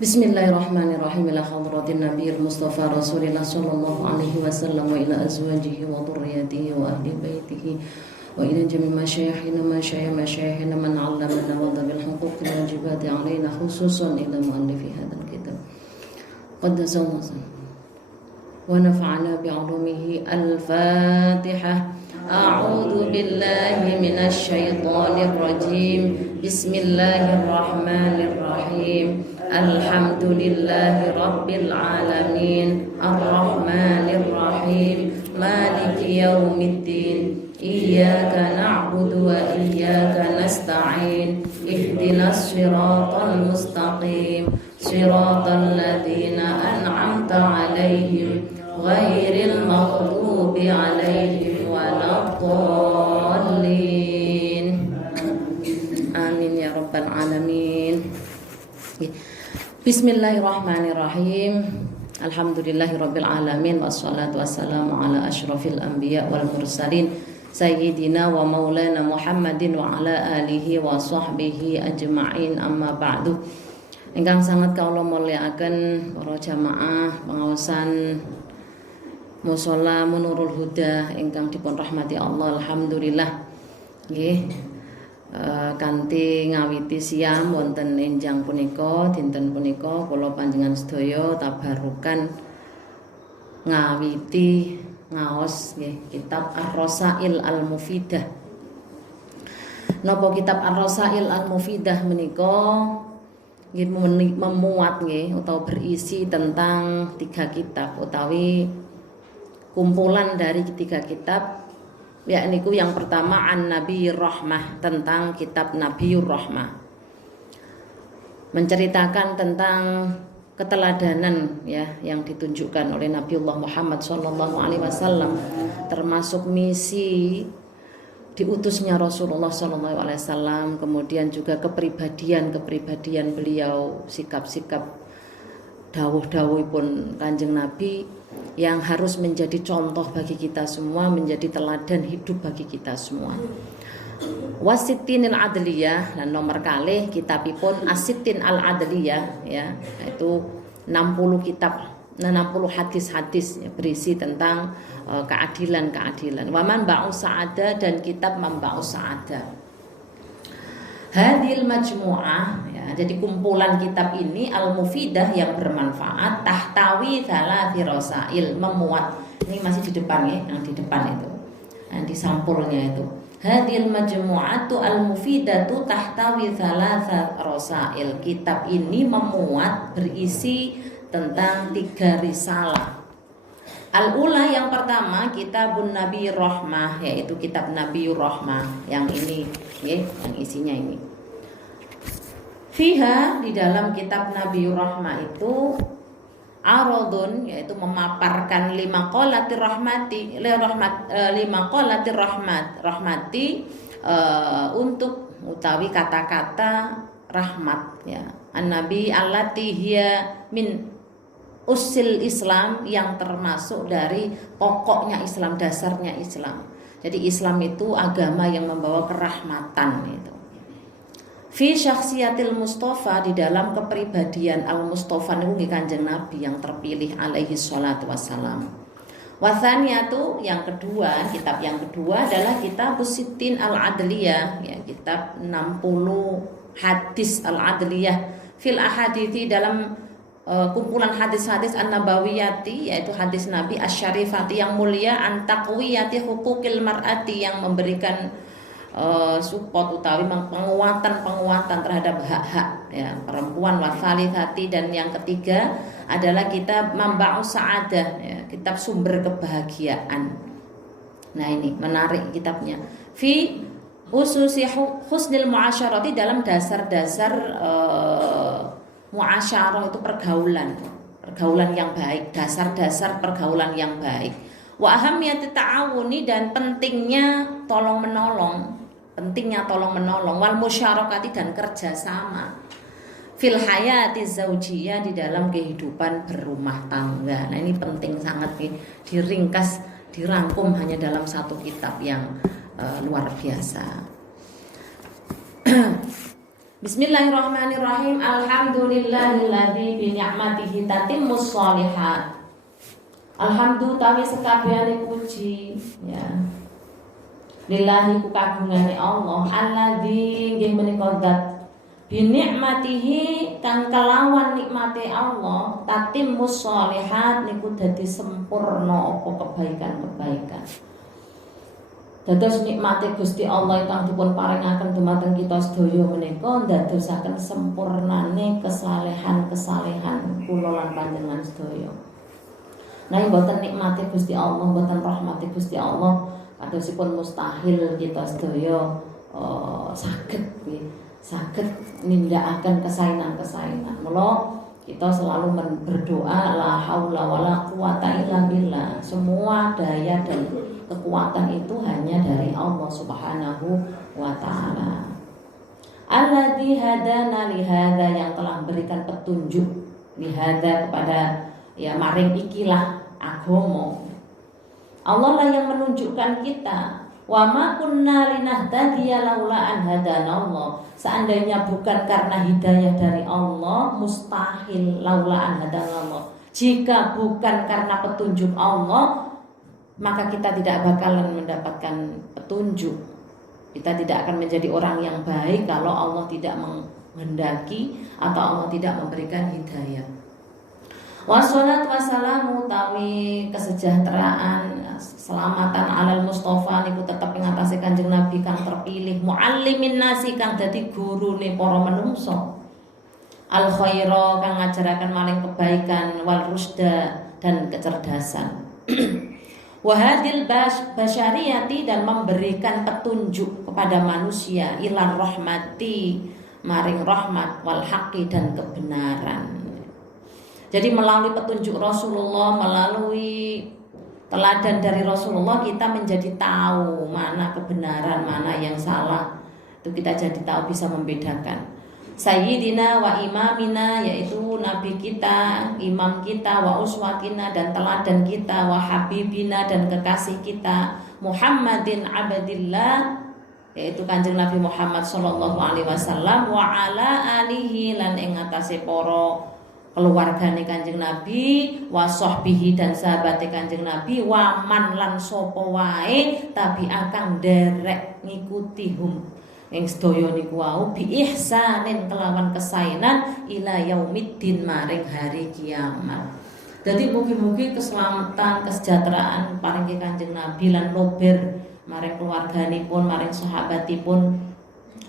Bismillahirrahmanirrahim. Ila hadratin Nabiyil Mustafa Rasulillah sallallahu alaihi wasallam wa ila azwajihi wa dhurriyyatihi wa ahli baitihi wa ila jami' masyayikhina masyayikhina man 'allamana wa dhabil huquqil wajibati 'alaina khususan ila mu'allifi hadzal kitab. Qaddasallahu wa nafa'ana bi'ulumihi. Al-Fatihah. A'udzu billahi minasy syaithanir rajim. Bismillahirrahmanirrahim. Alhamdulillahi rabbil alamin. Ar-Rahmanir Rahim. Maliki yaumiddin. Iyyaka na'budu wa iyyaka nasta'in. Ihdinas siratal mustaqim. Siratal ladzina an'amta 'alaihim ghairil maghdubi 'alaihim waladdallin. Amin ya rabbal alamin. Bismillahirrahmanirrahim. Alhamdulillahirabbil alamin wassalatu wassalamu ala asyrafil anbiya wal mursalin sayyidina wa maulana Muhammadin wa ala alihi wa sahbihi ajma'in, amma ba'du. Ingkang sangat kawula mulyakaken para jamaah pengaosan mushola Munurul Huda ingkang dipun rahmati Allah. Alhamdulillah nggih, kanthi ngawiti siam wonten enjang punika, dinten punika kula panjenengan sedaya tabarukan ngawiti ngaos nggih kitab Ar-Rasail Al-Mufidah. Napa kitab Ar-Rasail Al-Mufidah menika nggih memuat nggih utawa berisi tentang 3 kitab utawi kumpulan dari 3 kitab, yakni yang pertama An-Nabiyur Rahmah, tentang kitab Nabiyur Rahmah, menceritakan tentang keteladanan ya yang ditunjukkan oleh Nabiullah Muhammad SAW, termasuk misi diutusnya Rasulullah SAW, kemudian juga kepribadian beliau, sikap-sikap dawuh-dawuhipun Kanjeng Nabi yang harus menjadi contoh bagi kita semua, menjadi teladan hidup bagi kita semua. Wasittinil Adliyah, dan nomor kalih kitabipun As-Sittin Al-Adliyah ya, yaitu 60 kitab, 60 hadis-hadis ya, berisi tentang keadilan. Wa Manba'us Sa'adah, dan kitab Manba'us Sa'adah. Hadil majmu'ah ya, jadi kumpulan kitab ini al-mufidah yang bermanfaat, tahtawi thalathi rasail, memuat, ini masih di depan ya, yang di depan itu, yang di sampulnya itu. Hadil majmu'atu al-mufidatu tahtawi thalatha rasail. Kitab ini memuat, berisi tentang 3 risalah. Al-ula, yang pertama Kitabun Nabiyur Rahmah, yaitu kitab Nabiyur Rahmah yang ini ya, yang isinya ini. Fiha, di dalam kitab Nabiyur Rahmah itu aradun, yaitu memaparkan 5 qolatir rahmati, 5 qolatir rahmati untuk utawi kata-kata rahmat ya. An-Nabi allati hiya min usul Islam, yang termasuk dari pokoknya Islam, dasarnya Islam. Jadi Islam itu agama yang membawa kerahmatan itu. Fi syakhsiyatil Mustafa, di dalam kepribadian Al-Mustafa niku Kanjeng Nabi yang terpilih alaihi salatu wassalam. Wathaniyatu, yang kedua, kitab yang kedua adalah kitab Sittin Al-Adliyah ya, kitab 60 hadis Al-Adliyah fil ahadithi, dalam kumpulan hadis-hadis an-nabawiyati, yaitu hadis Nabi asy-syarifati yang mulia, an taqwiyati huquqil mar'ati, yang memberikan support utawi penguatan terhadap hak-hak ya, perempuan, wa tsalitsati, dan yang ketiga adalah kitab Manba'us Sa'adah ya, kitab sumber kebahagiaan. Nah ini menarik kitabnya. Fi ususi husnil muasyarati, dalam dasar-dasar muasyarah itu pergaulan yang baik, dasar-dasar pergaulan yang baik. Wa ahamiyati ta'awuni, dan pentingnya tolong menolong, wal musyarakati, dan kerjasama, fil hayati zaujiyah, di dalam kehidupan berumah tangga. Nah ini penting sangat nih, diringkas, dirangkum hanya dalam 1 kitab yang luar biasa. Bismillahirrahmanirrahim. Alhamdulillahilladzi bi ni'matihi tatimmus shalihat. Alhamdulillah tawi sekabehane puji ya. Lillahi ku kagungane Allah, alladzi nggih menika zat bi ni'matihi kang kelawan nikmate Allah tatimmus shalihat niku dadi sempurna apa kebaikan-kebaikan. Dados nikmate Gusti Allah ingkang dipun paringaken dumateng kita sedaya menika ndadosaken sempurnane kesalehan-kesalehan kula lan panjenengan sedaya. Nah, mboten nikmate Gusti Allah, mboten rahmate Gusti Allah, kadosipun mustahil kita sedaya saged nindakaken kesainan-kesainan. Mula kita selalu berdoa la haula wala quwata illa billah. Semua daya dan kekuatan itu hanya dari Allah Subhanahu wa taala. Alladzi hadana li hadza, yang telah memberikan petunjuk li hadza kepada ya maring ikilah agama. Allah lah yang menunjukkan kita. Wa ma kunna linahtadiya laula an hadanallah. Seandainya bukan karena hidayah dari Allah, mustahil laula an hadanallah. Jika bukan karena petunjuk Allah, maka kita tidak bakalan mendapatkan petunjuk. Kita tidak akan menjadi orang yang baik kalau Allah tidak menghendaki atau Allah tidak memberikan hidayah. Wassalatu wassalamu tawi kesejahteraan selamatan alal Mustafa niku tetep ing atase Kanjeng Nabi kang terpilih, muallimin nasi kang dadi gurune para manungsa, al khaira kang ngajaraken maling kebaikan, wal rusda dan kecerdasan. Wahadil basyariyati, dan memberikan petunjuk kepada manusia, ilar rahmati maring rahmat, wal haqqi dan kebenaran. Jadi melalui petunjuk Rasulullah, melalui teladan dari Rasulullah, kita menjadi tahu mana kebenaran, mana yang salah. Itu kita jadi tahu, bisa membedakan. Sayyidina wa imamina, yaitu nabi kita, imam kita, wa uswatina dan teladan kita, wa habibina dan kekasih kita, Muhammadin abadillah, yaitu Kanjeng Nabi Muhammad sallallahu alaihi wasallam, wa ala alihi lan ing atase para keluargane Kanjeng Nabi, wa sahbihi dan sahabate Kanjeng Nabi, wa man lan sapa wae tabi'akang derek ngikuti hum ing sedaya niku wau bi ihsanin kelawan kesainan ila yaumiddin maring hari kiamat. Jadi mugi-mugi keselamatan, kesejahteraan paring Kanjeng Nabi lan lober maring keluarganipun, maring sahabatipun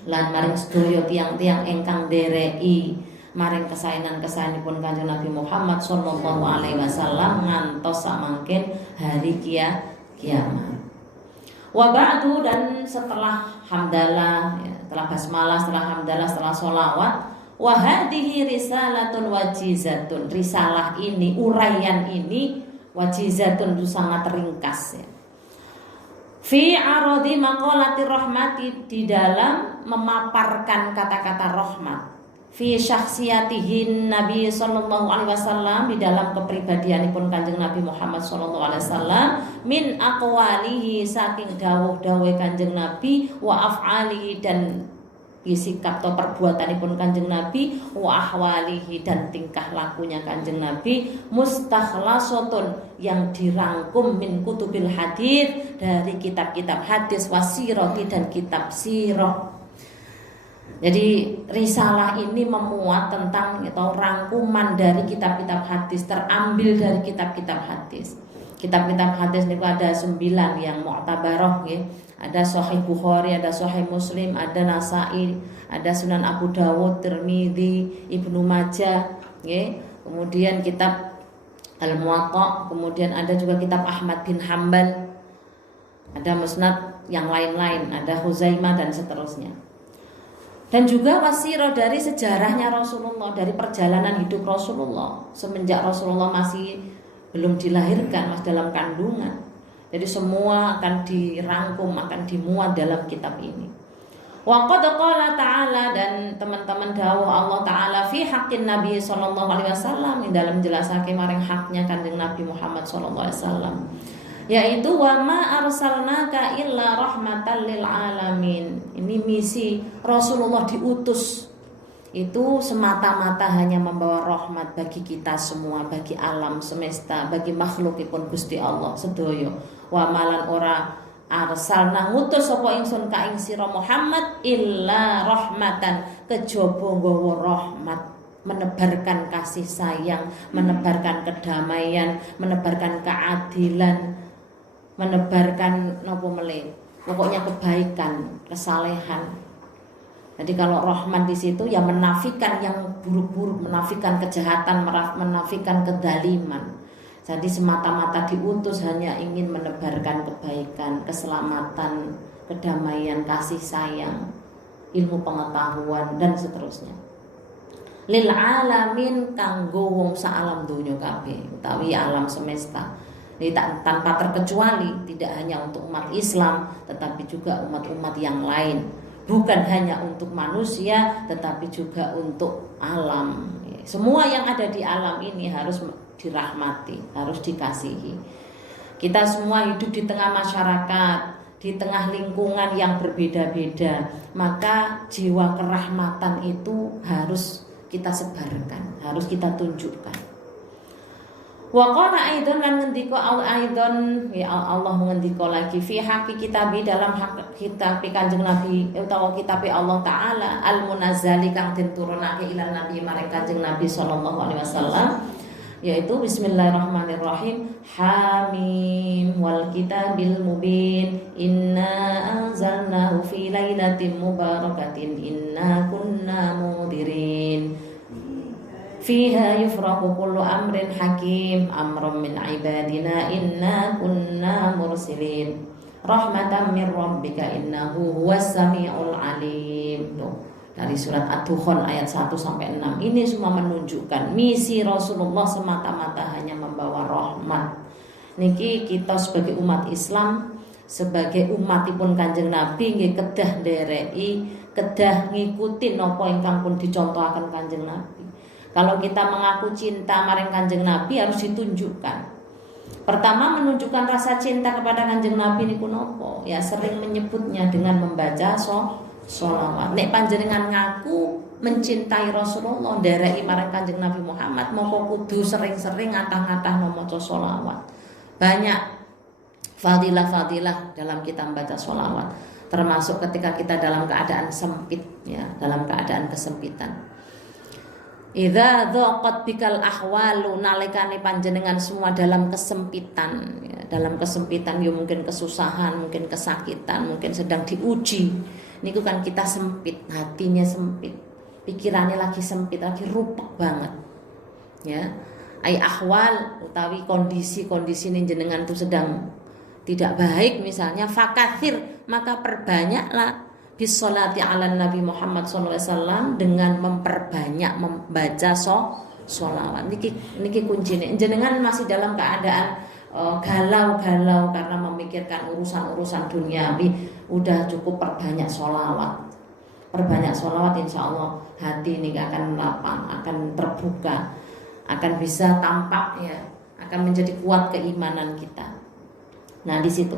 lan maring sedaya tiyang-tiyang ingkang dereki maring kesainan-kesainipun Kanjeng Nabi Muhammad sallallahu alaihi wasallam ngantos samangken hari kiamat. Wa ba'du, dan setelah hamdalah, ya, setelah basmalah, setelah hamdalah, setelah sholawat, wa hadhihi risalatun wajizatun, risalah ini, uraian ini, wajizatun itu sangat ringkas ya. Fi aradi maqalati rahmati, di dalam memaparkan kata-kata rahmat. Fi syakhsiyatihin Nabi sallallahu alaihi wasallam, di dalam kepribadianipun Kanjeng Nabi Muhammad sallallahu alaihi wasallam, min aqwalihi, saking dawuh-dawuh Kanjeng Nabi, wa af'alihi dan sikap atau perbuatanipun Kanjeng Nabi, wa ahwalihi dan tingkah lakunya Kanjeng Nabi, mustakhlasatun yang dirangkum min kutubil hadits, dari kitab-kitab hadis, wasirati dan kitab sirah. Jadi risalah ini memuat tentang atau rangkuman dari kitab-kitab hadis, terambil dari kitab-kitab hadis. Kitab-kitab hadis itu ada 9 yang mu'tabarah ya. Ada Sahih Bukhari, ada Sahih Muslim, ada Nasa'i, ada Sunan Abu Dawud, Tirmidzi, Ibnu Majah ya. Kemudian kitab Al-Muwatta, kemudian ada juga kitab Ahmad bin Hambal. Ada musnad yang lain-lain, ada Huzaimah dan seterusnya. Dan juga wasirah, dari sejarahnya Rasulullah, dari perjalanan hidup Rasulullah semenjak Rasulullah masih belum dilahirkan, masih dalam kandungan. Jadi semua akan dirangkum, akan dimuat dalam kitab ini. Wa qad qala ta'ala, dan teman-teman dawuh Allah Ta'ala fi haqqin Nabi sallallahu alaihi wasallam, dalam menjelasake maring haknya Kanjeng Nabi Muhammad sallallahu alaihi wasallam, yaitu wa ma arsalnaka illa rahmatan lil alamin. Ini misi Rasulullah, diutus itu semata-mata hanya membawa rahmat bagi kita semua, bagi alam semesta, bagi makhlukipun Gusti Allah sedaya. Wa malan ora arsalna ngutus sapa ingsun ka ing sira Muhammad illa rahmatan, kejaba nggawa rahmat, menebarkan kasih sayang, menebarkan kedamaian, menebarkan keadilan, menebarkan napa melih, pokoknya kebaikan, kesalehan. Jadi kalau rahman di situ ya menafikan yang buruk-buruk, menafikan kejahatan, menafikan kedaliman. Jadi semata-mata diutus hanya ingin menebarkan kebaikan, keselamatan, kedamaian, kasih sayang, ilmu pengetahuan dan seterusnya. Lil alamin kanggo wong saalam donya kabeh, utawi alam semesta. Jadi tanpa terkecuali, tidak hanya untuk umat Islam, tetapi juga umat-umat yang lain. Bukan hanya untuk manusia, tetapi juga untuk alam. Semua yang ada di alam ini harus dirahmati, harus dikasihi. Kita semua hidup di tengah masyarakat, di tengah lingkungan yang berbeda-beda. Maka jiwa kerahmatan itu harus kita sebarkan, harus kita tunjukkan. Wa qala aidan lan ngendika aidan, ya Allah ngendika lagi fi haqi kitabi, dalam hak kitab Kanjeng Nabi utawa kitab Allah taala al munazzali kang den turunake ila Nabi marang Kanjeng Nabi sallallahu alaihi wasallam, yaitu bismillahirrahmanirrahim, hamim wal kitabil mubin inna anzalnahu fi lailatin mubarakatin inna kunna mudirin fiha yufraqu kullu amrin hakim amran min ibadina inna kunna mursilin rahmatan min rabbika innahu huwas samiul alim. Dari surat Ad-Dukhan ayat 1 sampai 6 ini semua menunjukkan misi Rasulullah semata-mata hanya membawa rahmat. Niki kita sebagai umat Islam, sebagai umatipun Kanjeng Nabi nggih kedah ndereki, kedah ngikuti napa ingkang pun dicontohaken Kanjeng Nabi. Kalau kita mengaku cinta maring Kanjeng Nabi harus ditunjukkan. Pertama, menunjukkan rasa cinta kepada Kanjeng Nabi niku napa? Ya sering menyebutnya dengan membaca sholawat. Nek panjenengan ngaku mencintai Rasulullah, ndereki marang Kanjeng Nabi Muhammad, moko kudu sering-sering ngatah-ngatah maca sholawat. Banyak fadilah-fadilah dalam kita membaca sholawat, termasuk ketika kita dalam keadaan sempit, ya, dalam keadaan kesempitan. Idza dhaqat bikal ahwalu, nalikane panjenengan semua dalam kesempitan, ya, dalam kesempitan ya mungkin kesusahan, mungkin kesakitan, mungkin sedang diuji. Niku kan kita sempit, hatinya sempit, pikirannya lagi sempit, lagi rupek banget. Ya. Ai ahwal utawi kondisi-kondisi jenengan itu sedang tidak baik misalnya, fakathir, maka perbanyaklah bisolati ala Nabi Muhammad SAW dengan memperbanyak membaca sholawat. Niki kuncinya. Jenengan masih dalam keadaan galau-galau karena memikirkan urusan-urusan duniawi, udah cukup perbanyak sholawat. Perbanyak sholawat, insya Allah hati ini akan lapang, akan terbuka, akan bisa tampak, ya, akan menjadi kuat keimanan kita. Nah di situ.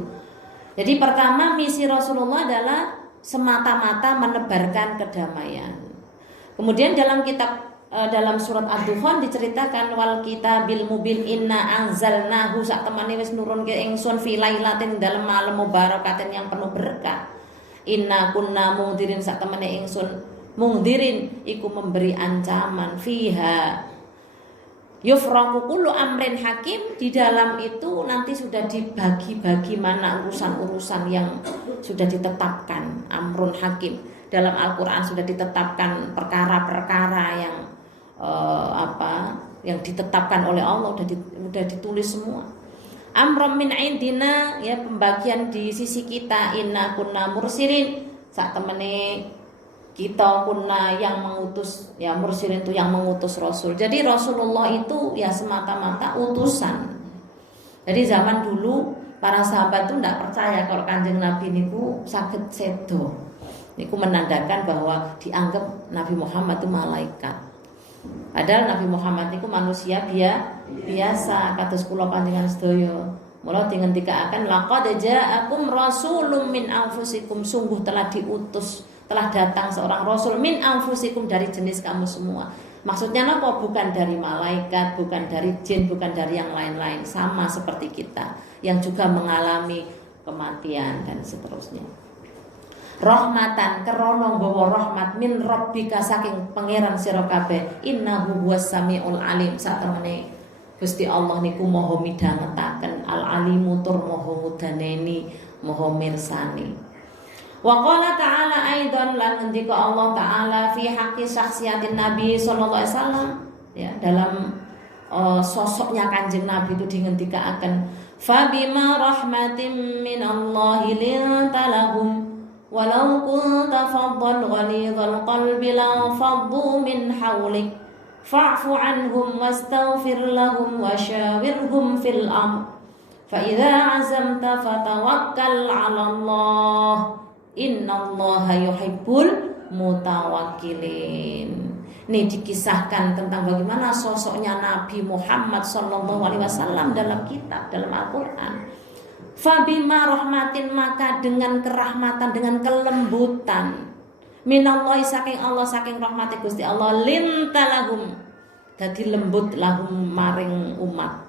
Jadi pertama misi Rasulullah adalah semata-mata menebarkan kedamaian. Kemudian dalam kitab dalam surat Ad-Dukhan diceritakan wal kitabil mubin inna anzalnahu, sak temane wis nurunke ingsun fi lailatin dalam malam mubarakatin yang penuh berkah. Inna kunna mungdirin, sak temane ingsun mungdirin iku memberi ancaman, fiha yufraqu kullu amrin hakim, di dalam itu nanti sudah dibagi-bagi mana urusan-urusan yang sudah ditetapkan, amrun hakim. Dalam Al-Qur'an sudah ditetapkan perkara-perkara yang yang ditetapkan oleh Allah, sudah ditulis semua. Amrun min indina, ya, pembagian di sisi kita. Inna kunna mursilin, sak temene kita kunna yang mengutus, ya, mursilin itu yang mengutus Rasul. Jadi Rasulullah itu ya semata-mata utusan. Jadi zaman dulu para sahabat itu tidak percaya kalau Kanjeng Nabi niku sakit sedo. Niku menandakan bahwa dianggap Nabi Muhammad itu malaikat. Padahal Nabi Muhammad niku manusia biasa, kados kula panjenengan sedaya. Mula dingendikaken laqad ja'akum rasulun min anfusikum, sungguh telah diutus, telah datang seorang rasul min anfusikum, dari jenis kamu semua. Maksudnya apa? Bukan dari malaikat, bukan dari jin, bukan dari yang lain-lain, sama seperti kita yang juga mengalami kematian dan seterusnya. Rahmatan, kerono nggawa rahmat min rabbika, saking pangeran sira kabeh, innahu huwas samiul alim, satemene Gusti Allah niku maha midhangetaken, al alimu tur maha mudaneni, maha mirsani. Wa qala ta'ala aidan, lan ngendika Allah taala fi haqqi syakhsiyatin Nabi sallallahu alaihi wasallam, ya, dalam sosoknya Kanjeng Nabi itu dingendikaaken, fa bima rahmatin min Allah linta lahum walau kunta faddan ghalidhal qalbi la faddu min hawlik fa'fu anhum wastaghfir lahum wasyawirhum fil amr fa idza azamta fatawakkal 'ala Allah innallaha yuhibbul mutawakkilin. Ini dikisahkan tentang bagaimana sosoknya Nabi Muhammad SAW dalam kitab, dalam Al-Quran. Fabima rahmatin, maka dengan kerahmatan, dengan kelembutan, minallahi, saking Allah, saking rahmati Gusti Allah, lintalahum, dadi lembut lahum maring umat.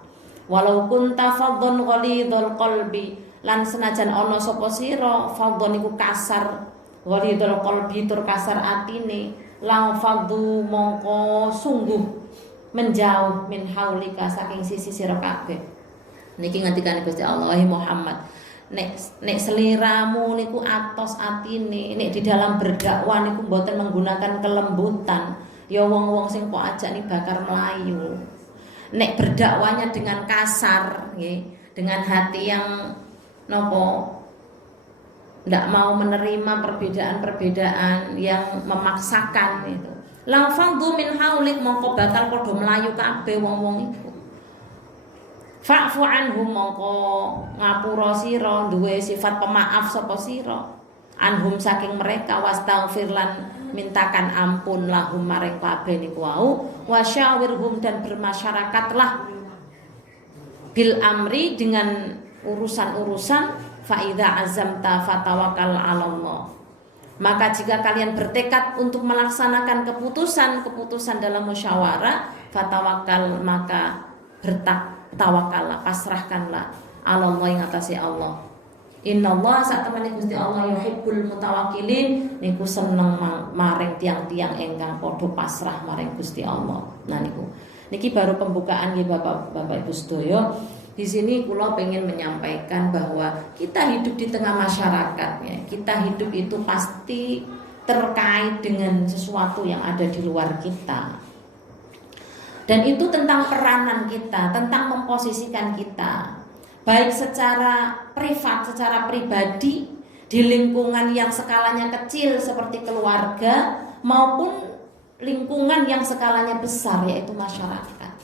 Walau kunta fadhon ghalidhal qalbi, lan senajan ana sapa sira fadhon iku kasar, ghalidhal qalbi tur kasar atine, lang fadhu mongko sungguh menjauh min haulika, saking sisi sira kabeh. Niki ngendikane Gusti Allah, wahai Muhammad, nek seliramu niku atos atine, nek di dalam berdakwah niku mboten menggunakan kelembutan, ya wong-wong sing kok ajak ni bakar melayu. Nek berdakwanya dengan kasar, nggih, dengan hati yang nopo ndak mau menerima perbedaan-perbedaan yang memaksakan itu, la fadhu min haulik, mongko bakal padha melayu kabeh wong-wong iku. Fa'fu anhum, mongko ngapura sira, duwe sifat pemaaf sapa sira, anhum saking mereka, wastaghfir lan mintakan ampun lahum maring kabeh niku wau, wasyawirhum, dan bermasyarakatlah bil amri, dengan urusan-urusan, fa idza azamta fatawakkal 'ala Allah, maka jika kalian bertekad untuk melaksanakan keputusan dalam musyawarah, fatawakkal, maka bertawakallah, pasrahkanlah, 'ala Allah, ing atase Allah. Innallaha satemene Gusti Allah yuhibbul mutawakkilin, niku seneng maring tiang-tiang ingkang padha pasrah maring Gusti Allah. Nah niku niki baru pembukaan nggih Bapak Ibu sedaya. Di sini kula pengen menyampaikan bahwa kita hidup di tengah masyarakat, ya. Kita hidup itu pasti terkait dengan sesuatu yang ada di luar kita. Dan itu tentang peranan kita, tentang memposisikan kita, baik secara privat, secara pribadi, di lingkungan yang skalanya kecil seperti keluarga, maupun lingkungan yang skalanya besar, yaitu masyarakat.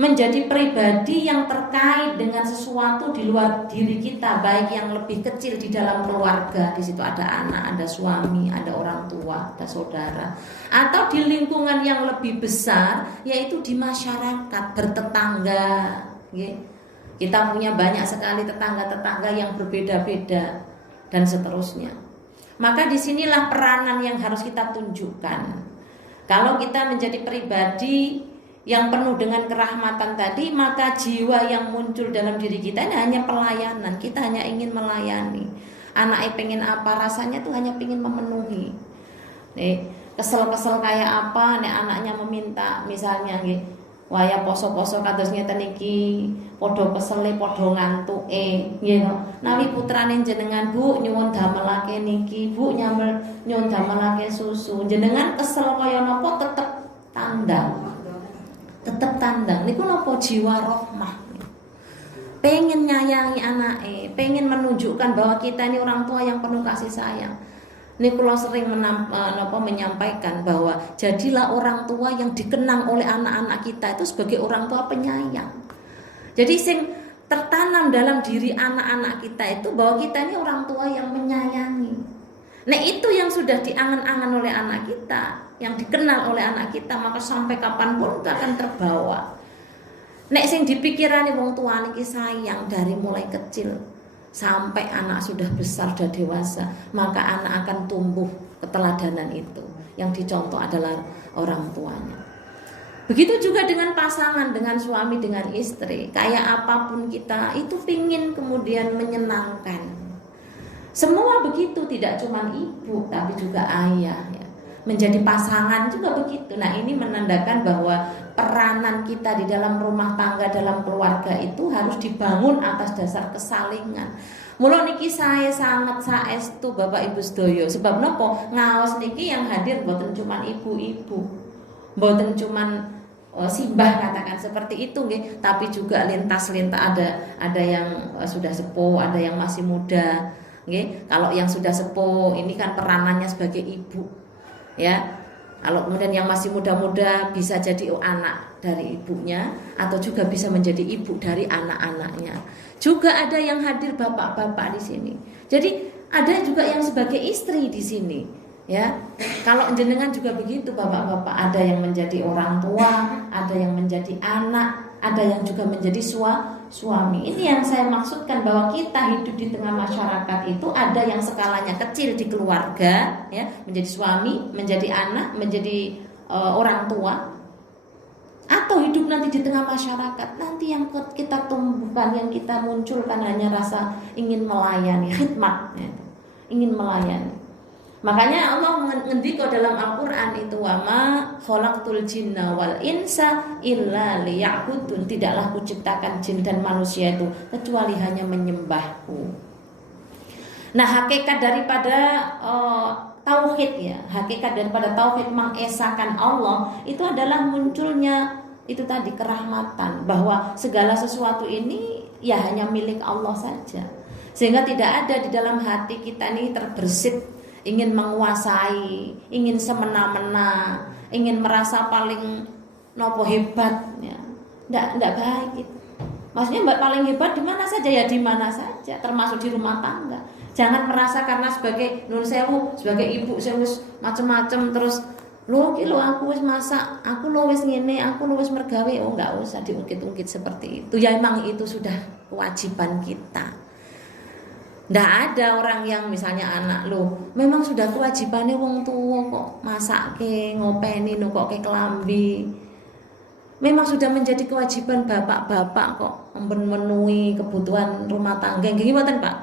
Menjadi pribadi yang terkait dengan sesuatu di luar diri kita, baik yang lebih kecil di dalam keluarga, di situ ada anak, ada suami, ada orang tua, ada saudara, atau di lingkungan yang lebih besar, yaitu di masyarakat, bertetangga, ya. Kita punya banyak sekali tetangga-tetangga yang berbeda-beda dan seterusnya. Maka disinilah peranan yang harus kita tunjukkan. Kalau kita menjadi pribadi yang penuh dengan kerahmatan tadi, maka jiwa yang muncul dalam diri kita ini hanya pelayanan. Kita hanya ingin melayani. Anaknya pengen apa, rasanya tuh hanya pengen memenuhi. Nih, kesel-kesel kayak apa, nih anaknya meminta, misalnya nih, waya poso-poso kados ngeten iki, padha kesele, padha ngantuke, nggih to. Nawi putrane jenengan, Bu, nyuwun damelake niki, Bu, nyuwun damelake susu. Jenengan kesel kaya napa tetep tandang. Tetap tandang, niku nopo jiwa rahmah, pengen nyayangi anake, pengen menunjukkan bahwa kita ini orang tua yang penuh kasih sayang. Niku lo sering menyampaikan bahwa jadilah orang tua yang dikenang oleh anak-anak kita itu sebagai orang tua penyayang. Jadi sing tertanam dalam diri anak-anak kita itu bahwa kita ini orang tua yang menyayangi. Nah itu yang sudah diangan-angan oleh anak kita, yang dikenal oleh anak kita, maka sampai kapanpun gak akan terbawa. Nek sing dipikirani wong tua niki sayang dari mulai kecil sampai anak sudah besar, sudah dewasa, maka anak akan tumbuh keteladanan itu. Yang dicontoh adalah orang tuanya. Begitu juga dengan pasangan, dengan suami, dengan istri. Kayak apapun kita itu pingin kemudian menyenangkan. Semua begitu, tidak cuma ibu tapi juga ayah ya. Menjadi pasangan juga begitu. Nah, ini menandakan bahwa peranan kita di dalam rumah tangga, dalam keluarga itu harus dibangun atas dasar kesalingan. Mula niki saya sangat saestu Bapak Ibu sedaya. Sebab nopo? Ngaos niki yang hadir mboten cuman ibu-ibu. Mboten cuman simbah katakan seperti itu nggih, tapi juga lintas-lintas ada yang sudah sepuh, ada yang masih muda nggih. Kalau yang sudah sepuh ini kan peranannya sebagai ibu. Ya, kalau kemudian yang masih muda-muda bisa jadi anak dari ibunya atau juga bisa menjadi ibu dari anak-anaknya. Juga ada yang hadir bapak-bapak di sini. Jadi ada juga yang sebagai istri di sini. Ya, kalau jenengan juga begitu bapak-bapak. Ada yang menjadi orang tua, ada yang menjadi anak, ada yang juga menjadi suami. Ini yang saya maksudkan bahwa kita hidup di tengah masyarakat itu ada yang skalanya kecil di keluarga, ya, menjadi suami, menjadi anak, menjadi orang tua, atau hidup nanti di tengah masyarakat. Nanti yang kita tumbuhkan, yang kita munculkan hanya rasa ingin melayani, khidmat, ya, ingin melayani. Makanya Allah ngendika dalam Al-Qur'an itu wama khalaqtul jinna wal insa illa liya'budun. Tidaklah kuciptakan jin dan manusia itu kecuali hanya menyembahku. Nah, hakikat daripada tauhid ya, hakikat daripada tauhid mengesahkan Allah itu adalah munculnya itu tadi kerahmatan, bahwa segala sesuatu ini ya hanya milik Allah saja. Sehingga tidak ada di dalam hati kita ini terbersit ingin menguasai, ingin semena-mena, ingin merasa paling nopo hebat ya. Enggak baik gitu. Maksudnya paling hebat di mana saja ya, di mana saja, termasuk di rumah tangga. Jangan merasa karena sebagai nun sewu, sebagai ibu sewu macam-macam terus lo aku wis masak, aku lo wis ngene, aku lo wis mergawe. Oh, enggak usah diungkit-ungkit seperti itu. Ya emang itu sudah kewajiban kita. Nggak ada orang yang misalnya anak lo memang sudah kewajibannya wong tua kok masak ke ngopeni kok ke kelambi. Memang sudah menjadi kewajiban bapak-bapak kok memenuhi kebutuhan rumah tangga. Gimana Pak?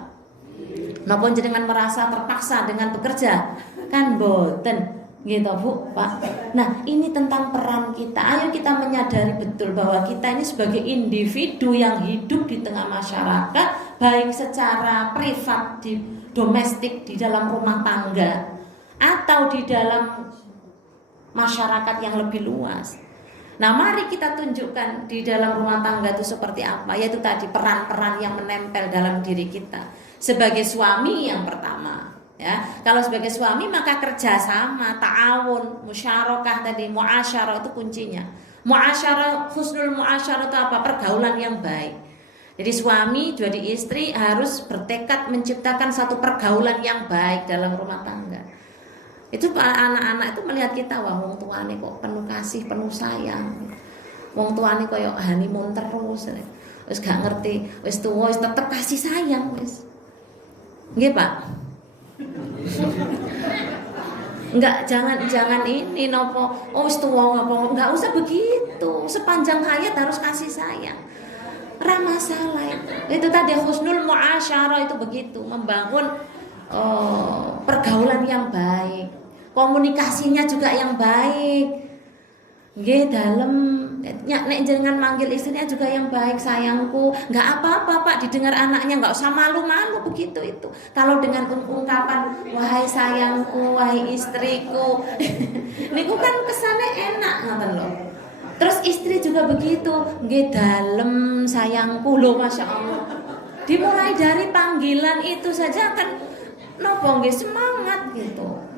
Napa jenengan merasa terpaksa dengan bekerja? Kan boten. Gitu Bu, Pak. Nah, ini tentang peran kita. Ayo kita menyadari betul bahwa kita ini sebagai individu yang hidup di tengah masyarakat, baik secara privat di domestik di dalam rumah tangga atau di dalam masyarakat yang lebih luas. Nah, mari kita tunjukkan di dalam rumah tangga itu seperti apa. Yaitu tadi peran-peran yang menempel dalam diri kita. Sebagai suami yang pertama, ya, kalau sebagai suami maka kerjasama, ta'awun, musyarakah tadi, muasyarah itu kuncinya. Muasyarah, husnul muasyarah itu apa? Pergaulan yang baik. Jadi suami jadi istri harus bertekad menciptakan satu pergaulan yang baik dalam rumah tangga. Itu anak-anak itu melihat kita, wah wong tuane kok penuh kasih, penuh sayang. Wong tuane koyo honeymoon terus. Wis gak ngerti, wis tuwa wis tetep kasih sayang wis. Nggih, Pak. Enggak, jangan ini nopo wis tuwa ngopo, enggak usah begitu. Sepanjang hayat harus kasih sayang. Ra masalah itu tadi husnul muasyarah itu begitu, membangun pergaulan yang baik, komunikasinya juga yang baik. Nggih dalem nek jenengan manggil istrinya juga yang baik, sayangku, enggak apa-apa Pak didengar anaknya, enggak usah malu-malu begitu itu. Kalau dengan ungkapan wahai sayangku, wahai istriku, niku kan kesane enak ngoten lho. Terus istri juga begitu, nggih dalem sayangku lho, Masya Allah. Dimulai dari panggilan itu saja kan nopo nggih semangat gitu.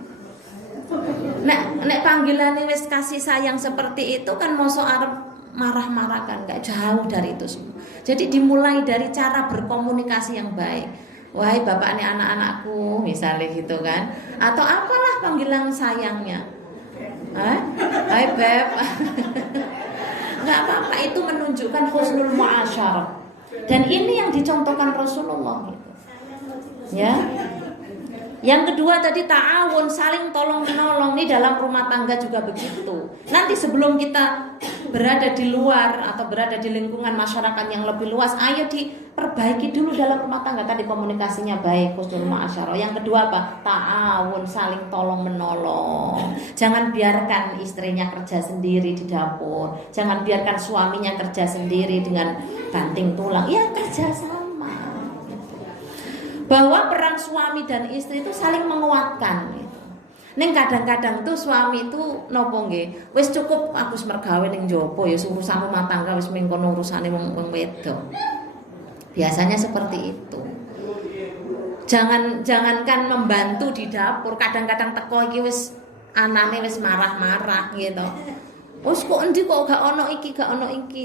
Nek panggilannya wis kasih sayang seperti itu kan mosok arep marah-marah kan, enggak jauh dari itu semua. Jadi dimulai dari cara berkomunikasi yang baik. Wahai bapaknya anak-anakku misalnya gitu kan, atau apalah panggilan sayangnya. Hai Beb. Enggak apa-apa, itu menunjukkan husnul muasyarah. Dan ini yang dicontohkan Rasulullah gitu. Ya. Yang kedua tadi ta'awun, saling tolong menolong. Ini dalam rumah tangga juga begitu. Nanti sebelum kita berada di luar atau berada di lingkungan masyarakat yang lebih luas, ayo diperbaiki dulu dalam rumah tangga. Tadi komunikasinya baik, husnul ma'asyarah. Yang kedua apa? Ta'awun, saling tolong menolong. Jangan biarkan istrinya kerja sendiri di dapur. Jangan biarkan suaminya kerja sendiri dengan banting tulang. Ya, kerja sama. Bahwa peran suami dan istri itu saling menguatkan gitu. Neng kadang-kadang tuh suami itu nopo nggih, wis cukup aku wis mergawe ning jopo ya urusan rumah tangga wis mengkono urusane wong wedok. Biasanya seperti itu. Jangankan membantu di dapur, kadang-kadang teko iki wis anane wis marah-marah gitu. Wis kok endi kok gak ono iki,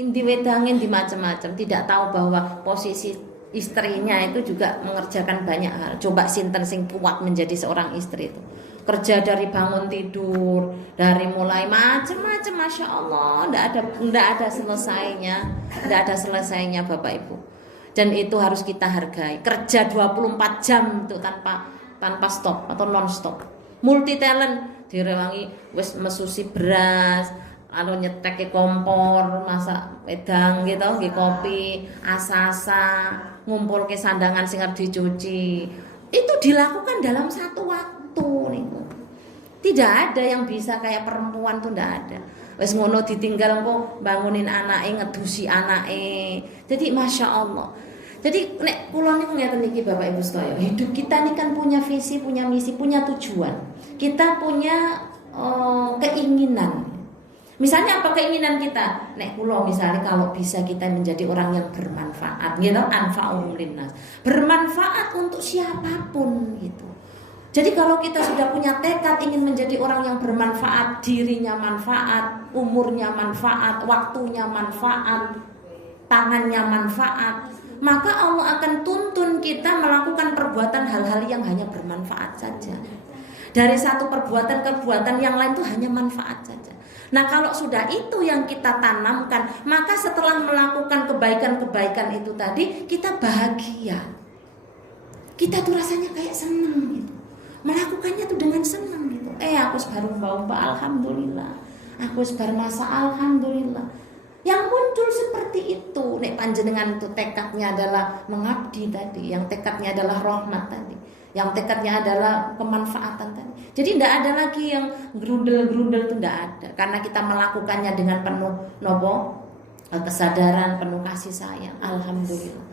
ndi wedange ndi macem-macem, tidak tahu bahwa posisi istrinya itu juga mengerjakan banyak hal. Coba sinten sing kuat menjadi seorang istri itu. Kerja dari bangun tidur, dari mulai macam-macam, masya Allah, ndak ada selesainya Bapak Ibu. Dan itu harus kita hargai. Kerja 24 jam itu tanpa stop atau non stop. Multi talent, direwangi wis mesusi beras, nyetek kompor, masak wedang gitu, nggih kopi, asa-asa, ngumpul ke sandangan sing arep dicuci. Itu dilakukan dalam satu waktu niku. Tidak ada yang bisa kayak perempuan tuh, ndak ada. Wis ngono ditinggal kok bangunin anake, ngedusi anake. Jadi masya Allah. Jadi nek kula niku ngeten iki Bapak Ibu sedaya, hidup kita ini kan punya visi, punya misi, punya tujuan. Kita punya keinginan. Misalnya apa keinginan kita? Nek kula misalnya kalau bisa kita menjadi orang yang bermanfaat, gitu, anfa'uhum linnas. Bermanfaat untuk siapapun gitu. Jadi kalau kita sudah punya tekad ingin menjadi orang yang bermanfaat, dirinya manfaat, umurnya manfaat, waktunya manfaat, tangannya manfaat, maka Allah akan tuntun kita melakukan perbuatan hal-hal yang hanya bermanfaat saja. Dari satu perbuatan ke perbuatan yang lain itu hanya manfaat saja. Nah kalau sudah itu yang kita tanamkan, maka setelah melakukan kebaikan-kebaikan itu tadi, kita bahagia. Kita tuh rasanya kayak senang gitu. Melakukannya tuh dengan senang gitu. Aku baru bau, alhamdulillah. Aku baru masa, alhamdulillah. Yang muncul seperti itu, nek panjenengan itu tekadnya adalah mengabdi tadi, yang tekadnya adalah rahmat tadi, yang tekadnya adalah kemanfaatan tadi. Jadi tidak ada lagi yang gerundel-gerundel, itu tidak ada, karena kita melakukannya dengan penuh kesadaran, penuh kasih sayang. Alhamdulillah.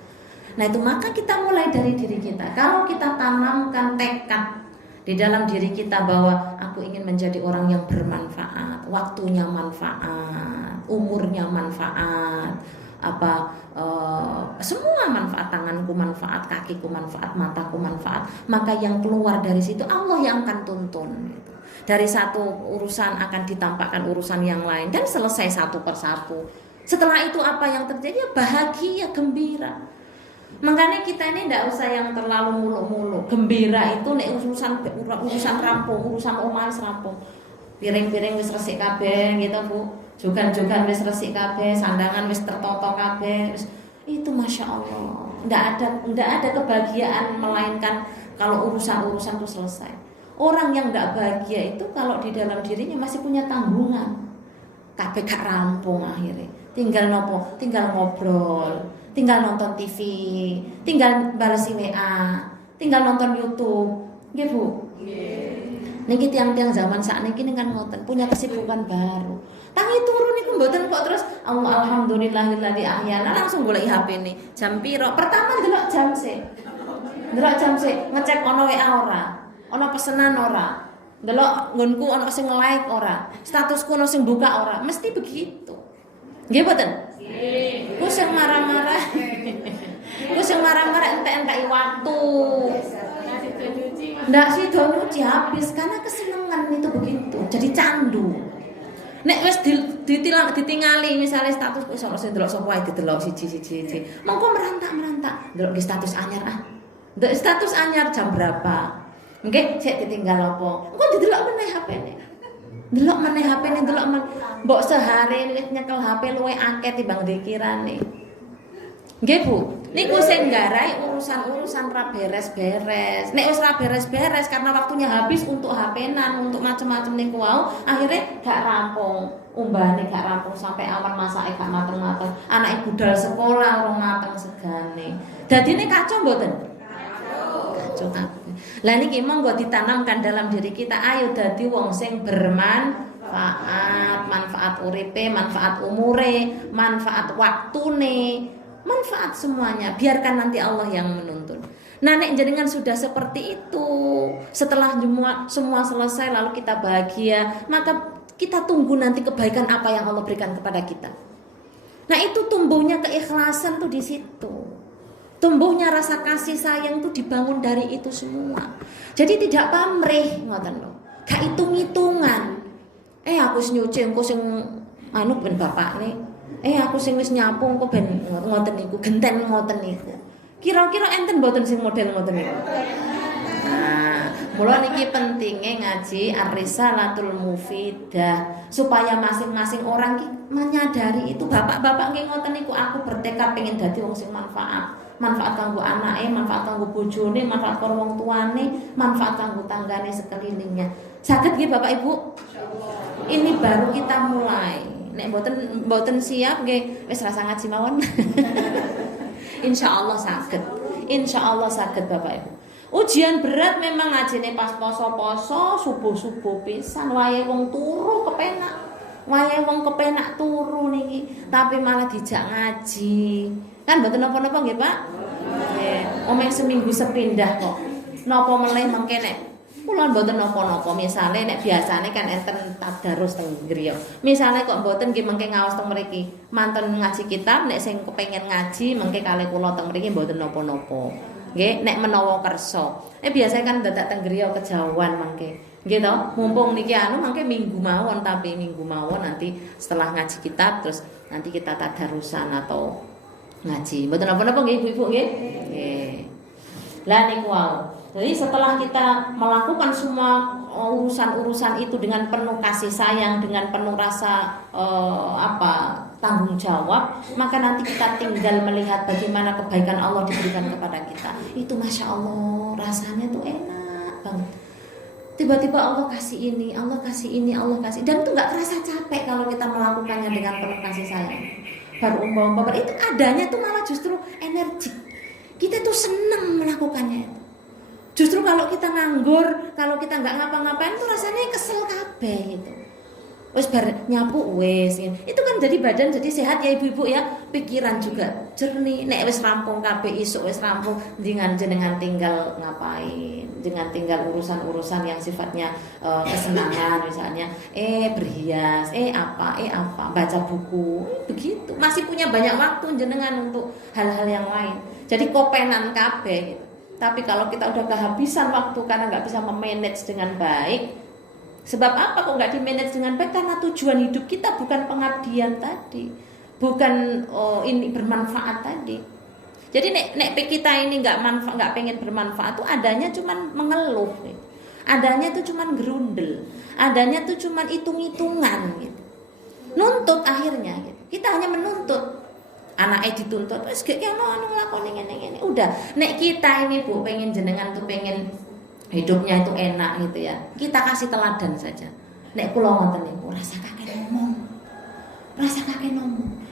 Nah itu maka kita mulai dari diri kita. Kalau kita tanamkan tekad di dalam diri kita bahwa aku ingin menjadi orang yang bermanfaat, waktunya manfaat, umurnya manfaat, semua manfaat, tanganku manfaat, kakiku manfaat, mataku manfaat, maka yang keluar dari situ Allah yang akan tuntun. Dari satu urusan akan ditampakkan urusan yang lain dan selesai satu persatu. Setelah itu apa yang terjadi? Bahagia, gembira. Makanya kita ini tidak usah yang terlalu muluk-muluk. Gembira itu nek urusan rampung, urusan omah wis rampung. Piring-piring wis resik kabeh gitu Bu. Jogan-jogan wis resik kabeh, sandangan wis tertata kabeh. Itu masya Allah. Tidak ada kebahagiaan melainkan kalau urusan-urusan itu selesai. Orang yang tidak bahagia itu kalau di dalam dirinya masih punya tanggungan. Kabeh gak rampung akhirnya. Tinggal nopo, tinggal ngobrol, tinggal nonton TV, tinggal balas WA, tinggal nonton YouTube, nggih Bu. Niki tiang-tiang zaman saat ini kan ngoten, punya kesibukan baru. Tangi turun niku mboten kok terus alhamdulillahilladzi ahyana langsung golek HP nih. Jam piro? Pertama delok jam sik. Ngecek ono WA ora, ono pesenan ora. Delok nggonku ono sing like ora, statusku ono sing buka ora, mesti begitu. Nggih mboten? Ku sing marah-marah. Entek-entek waktu. Ndak sih do nyuci habis karena kesenangan itu begitu. Jadi candu. Nek wis ditingali misalnya status wis ono sing delok sapa wae didelok siji-siji. Mongko merantak. Delok di status anyar ah. Delok status anyar jam berapa? Nggih, sik ditinggal apa? Engko didelok meneh HP-ne. Delok meneh HP-ne, mbok sehari wis nyekel HP luwih akeh timbang dikirane. Nggih Bu, niku sing nggarai urusan-urusan ra beres-beres. Nek wis ra beres-beres karena waktunya habis untuk HP-nan, untuk macam-macam niku wau, akhirnya gak rampung. Umbane gak rampung sampai awan masake gak mateng-mateng. Anake budal sekolah urung mateng segane. Dadine kacau mboten? Kacau kabeh. Lah niki monggo ditanamkan dalam diri kita, ayo dadi wong sing bermanfaat, manfaat uripe, manfaat umure, manfaat waktune. Manfaat semuanya, biarkan nanti Allah yang menuntun. Nah, nek jenengan sudah seperti itu, setelah semua selesai lalu kita bahagia, maka kita tunggu nanti kebaikan apa yang Allah berikan kepada kita. Nah, itu tumbuhnya keikhlasan tuh di situ. Tumbuhnya rasa kasih sayang tuh dibangun dari itu semua. Jadi tidak pamrih, ngoten lho. Gak hitung-hitungan. Aku wis nyuci engko sing anu ben bapakne. Aku sing wis nyapu engko ben ngoten niku, genten ngoten niku. Kira-kira enten mboten sing model ngoten niku? Nah, mula niki pentingnya ngaji Ar-Risalatul Mufidah supaya masing-masing orang ki menyadari itu. Bapak-bapak nggih ngoten niku, aku bertekad pengen dadi wong sing manfaat. Manfaat kanggo anake, manfaat kanggo bojone, manfaat karo wong tuane, manfaat kanggo tanggane sekelilingnya. Saged nggih Bapak Ibu? Insyaallah. Ini baru kita mulai. Nek mboten siap nggih wis rasa ngaji mawon. Insyaallah saged. Insyaallah saged Bapak Ibu. Ujian berat memang ngajine pas poso-poso, subuh-subuh pisan wayahe wong turu kepenak. Wayahe wong kepenak turu niki, tapi malah dijak ngaji. Kan mboten napa-napa nggih, Pak? Nggih. Omeng seminggu sepindah kok. Napa meneh mengke nek kula mboten napa-napa. Misale nek biasane kan enten tadarus teng griya. Misale kok mboten nggih mengke ngaos teng mriki. Manten ngaji kitab nek sing kepengin ngaji mengke kalih kula teng mriki mboten napa-napa. Nggih, nek menawa kersa. Biasane kan dadak teng griya kejauhan mengke. Nggih to? Mumpung niki anu mengke minggu mawon, tapi minggu mawon nanti setelah ngaji kitab terus nanti kita tadarusan atau ngaji. Mboten napa-napa nggih Ibu-ibu nggih? Nggih. Lah niku wae. Jadi setelah kita melakukan semua urusan-urusan itu dengan penuh kasih sayang, dengan penuh rasa tanggung jawab, maka nanti kita tinggal melihat bagaimana kebaikan Allah diberikan kepada kita. Itu Masya Allah, rasanya tuh enak banget. Tiba-tiba Allah kasih ini, Allah kasih ini, Allah kasih. Dan itu gak terasa capek kalau kita melakukannya dengan penuh kasih sayang. Berumpama itu adanya tuh malah justru energik. Kita tuh senang melakukannya itu. Justru kalau kita nganggur, kalau kita nggak ngapa-ngapain tuh rasanya kesel kabeh gitu. Wes bar nyapu wes, itu kan jadi badan jadi sehat ya ibu-ibu ya, pikiran juga jernih. Nek wes rampung kabeh isuk wes rampung, dengan jenengan tinggal ngapain, dengan tinggal urusan-urusan yang sifatnya kesenangan misalnya, berhias, apa, baca buku, begitu. Masih punya banyak waktu jenengan untuk hal-hal yang lain. Jadi kopenan kabeh gitu. Tapi kalau kita udah kehabisan waktu karena nggak bisa memanage dengan baik, sebab apa kok nggak dimanage dengan baik? Karena tujuan hidup kita bukan pengabdian tadi, bukan ini bermanfaat tadi. Jadi nek kita ini nggak pengen bermanfaat tuh adanya cuman mengeluh, gitu. Adanya tuh cuman gerundel, adanya tuh cuman hitung-hitungan, gitu. Nuntut akhirnya, gitu. Kita hanya menuntut. Anaknya dituntut, wes gak anu nglakoni ngene. Udah, nek kita ini Bu pengen jenengan tuh pengen hidupnya itu enak gitu ya. Kita kasih teladan saja. Nek kula ngoten niku, rasa kakek ngomong.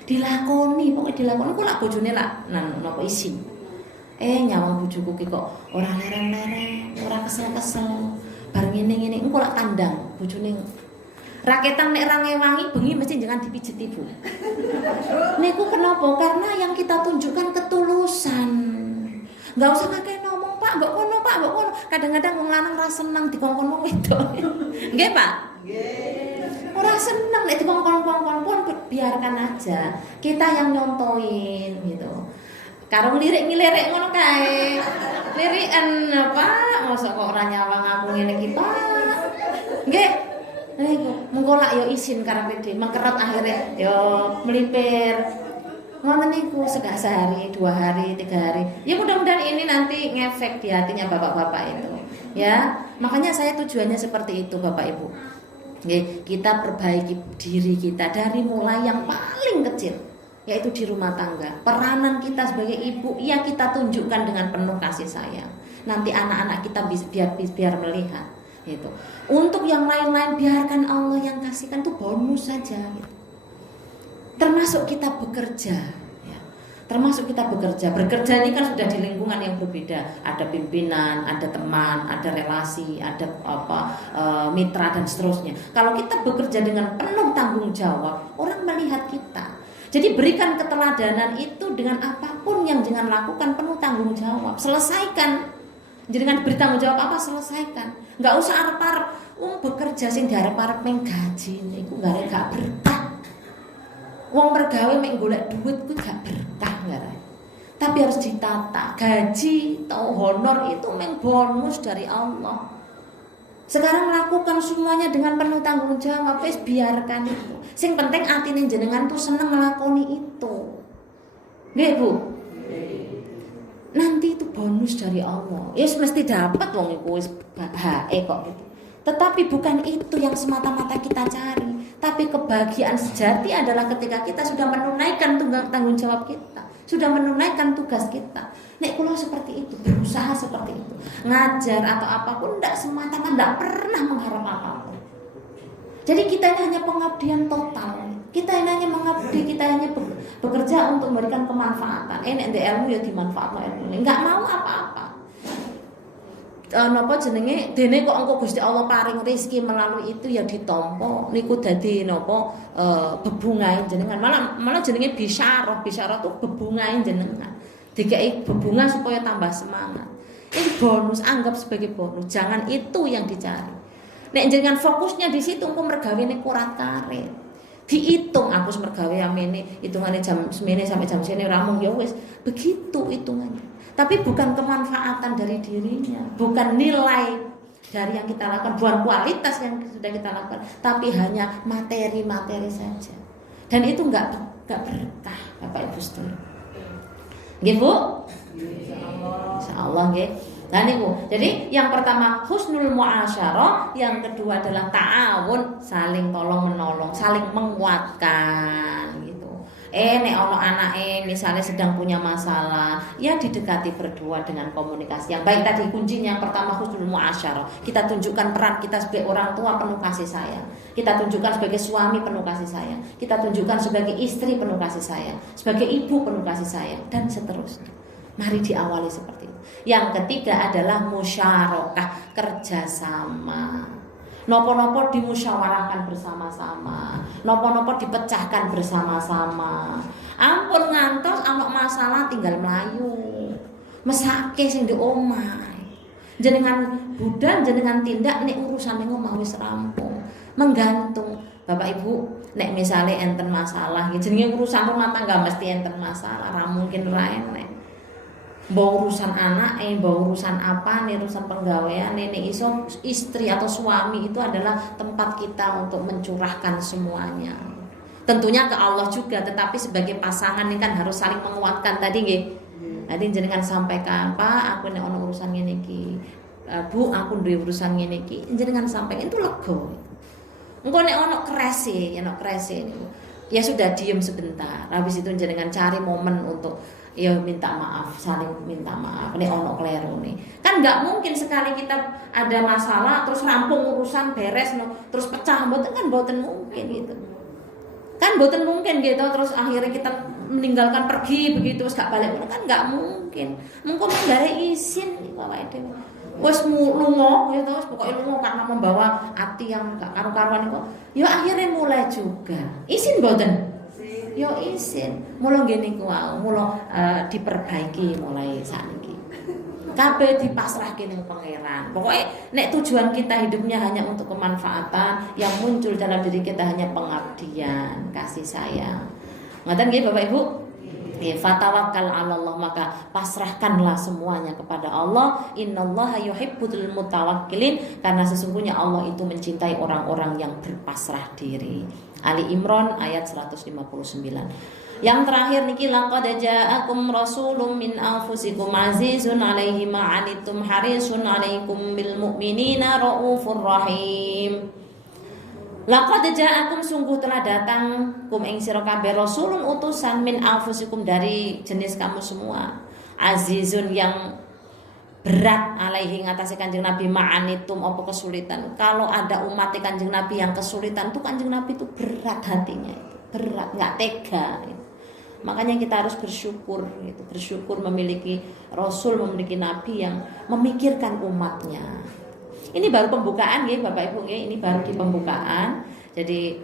Dilakoni, pokoknya dilakoni. Kula bojone lak napa isin. Nyawang bojoku ki kok ora lereng-lereng, ora kesel-kesel. Bar ngene-ngene engko lak tandang bojone. Raketan nek ra ngewangi bengi mesti jangan dipijeti Bu. Niku kenapa? Karena yang kita tunjukkan ketulusan. Enggak usah kakek ngomong, Pak, mbok kono, Pak, mbok kono. Kadang-kadang wong lanang ra seneng dikongkon wong wedok. Nggih, Pak? Nggih. Ora seneng nek dikongkon-kongkon pun biarkan aja. Kita yang nyontoin gitu. Karo lirik-lirik ngono kae. Lirikan apa? Mosok kok ora nyawang aku ngene iki, Pak. Nggih. Mengko lak yo isin karepe dhewe, mengkeret akhirnya yo melipir. Ngoten niku sehari, 2 hari, 3 hari. Ya mudah-mudahan ini nanti ngefek di hatinya bapak-bapak itu. Ya, makanya saya tujuannya seperti itu Bapak Ibu. Kita perbaiki diri kita dari mulai yang paling kecil. yaitu di rumah tangga. Peranan kita sebagai ibu, ya kita tunjukkan dengan penuh kasih sayang. Nanti anak-anak kita biar melihat gitu. Untuk yang lain-lain biarkan Allah yang kasihkan, itu bonus saja gitu. Termasuk kita bekerja ya. Bekerja ini kan sudah di lingkungan yang berbeda. Ada pimpinan, ada teman, ada relasi, ada mitra dan seterusnya. Kalau kita bekerja dengan penuh tanggung jawab, orang melihat kita. Jadi berikan keteladanan itu dengan apapun yang jangan lakukan, penuh tanggung jawab. Selesaikan. Jangan bertanggung jawab apa, selesaikan. Enggak usah arep-arep bekerja sing diarep-arep ning gaji niku gak berkah. Wong mergawe mek golek duit ku gak berkah nggak. Tapi harus ditata. Gaji atau honor itu memang bonus dari Allah. Sekarang lakukan semuanya dengan penuh tanggung jawab, wis biarkan itu. Sing penting atine jenengan tuh seneng nglakoni itu. Nggih, Bu? Nanti itu bonus dari Allah. Ya mesti dapat wong iku wis bae kok gitu. Tetapi bukan itu yang semata-mata kita cari. Tapi kebahagiaan sejati adalah ketika kita sudah menunaikan tanggung jawab kita, sudah menunaikan tugas kita. Nek kula seperti itu, berusaha seperti itu, ngajar atau apapun tidak semata-mata, tidak pernah mengharap apa-apa. Jadi kita ini hanya pengabdian total. Kita ini hanya mengabdi, kita hanya bekerja untuk memberikan kemanfaatan. Nek ilmu ya dimanfaatkan ilmu. Enggak mau apa-apa. Napa jenenge dene kok engko Gusti Allah paring rezeki melalui itu ya ditampa niku dadi napa bebungahe jenengan. Malah jenenge bisyarah tuh bebungahe jenengan. Dikai bebunga supaya tambah semangat. Ini bonus, anggap sebagai bonus. Jangan itu yang dicari. Nek jenengan fokusnya di situ engko mergawene kurat karet. Dihitung aku mergawe amene, hitungane jam semene sampai jam sene ramung ya wis. Begitu hitungannya. Tapi bukan kemanfaatan dari dirinya, bukan nilai dari yang kita lakukan, bukan kualitas yang sudah kita lakukan, tapi hanya materi-materi saja. Dan itu enggak berkah, Bapak Ibu sekalian. Nggih, Bu? Insyaallah nggih. Nah niku. Jadi yang pertama husnul muasyarah, yang kedua adalah ta'awun, saling tolong menolong, saling menguatkan gitu. Nek ono anake misalnya sedang punya masalah, ya didekati berdua dengan komunikasi yang baik. Tadi kuncinya yang pertama husnul muasyarah. Kita tunjukkan peran kita sebagai orang tua penuh kasih sayang. Kita tunjukkan sebagai suami penuh kasih sayang. Kita tunjukkan sebagai istri penuh kasih sayang, sebagai ibu penuh kasih sayang, dan seterusnya. Mari diawali seperti itu. Yang ketiga adalah musyarakah, kerjasama. Nopo-nopo dimusyawarahkan bersama-sama, nopo-nopo dipecahkan bersama-sama. Ampun ngantos ana masalah tinggal melayu, mesake sing di omah. Jenengan budal, jenengan tindak nek urusane omah wis rampung. Menggantung Bapak Ibu, nek misale enten masalah, jenenge urusan rumah tangga mesti enten masalah, ra mungkin ra enek. Bawa urusan anak, bawa urusan apa nih, urusan penggawean, nenek iso istri atau suami itu adalah tempat kita untuk mencurahkan semuanya. Tentunya ke Allah juga, tetapi sebagai pasangan ini kan harus saling menguatkan tadi nggih. Tadi jenengan sampaikan, Pak, aku nek ono urusan ngene iki. Bu, aku duwe urusan ngene iki. Jenengan sampaikan itu lega. Engko nek ono krese niku. Ya sudah diam sebentar. Habis itu jenengan cari momen untuk ya minta maaf, saling minta maaf. Nek ono klerone. Kan enggak mungkin sekali kita ada masalah terus rampung urusan beres terus pecah, mboten mungkin gitu. Kan mboten mungkin gitu terus akhirnya kita meninggalkan pergi begitu terus gak balik kan enggak mungkin. Mengko menggare izin iki awake dhewe. Wes lunga ya terus pokoknya lunga karena membawa hati yang gak karu-karuan itu. Ya akhirnya mulai juga. Izin mboten? Yo izin, mula ngene ku wae, mula diperbaiki mulai saiki. Kabeh dipasrahke ning pangeran. Pokoke nek tujuan kita hidupnya hanya untuk kemanfaatan, yang muncul dalam diri kita hanya pengabdian, kasih sayang. Ngoten nggih Bapak Ibu? Fatawakkal 'ala Allah, maka pasrahkanlah semuanya kepada Allah. Innallaha yuhibbul mutawakkilin, karena sesungguhnya Allah itu mencintai orang-orang yang berpasrah diri. Ali Imran ayat 159. Yang terakhir niki laqad ja'akum rasulun min anfusikum azizun 'alaihi ma 'anittum harisun 'alaikum bil mu'minina raufur rahim. Laqad ja'akum sungguh telah datang kum ing sira kabeh rasulun utusan min anfusikum dari jenis kamu semua. Azizun yang berat alaihi ngatasi Kanjeng Nabi ma'anitum apa kesulitan. Kalau ada umat Kanjeng Nabi yang kesulitan tuh Kanjeng Nabi itu berat hatinya itu. Berat, enggak tega gitu. Makanya kita harus bersyukur gitu. Bersyukur memiliki rasul, memiliki nabi yang memikirkan umatnya. Ini baru pembukaan ya Bapak Ibu ya, ini baru di pembukaan. Jadi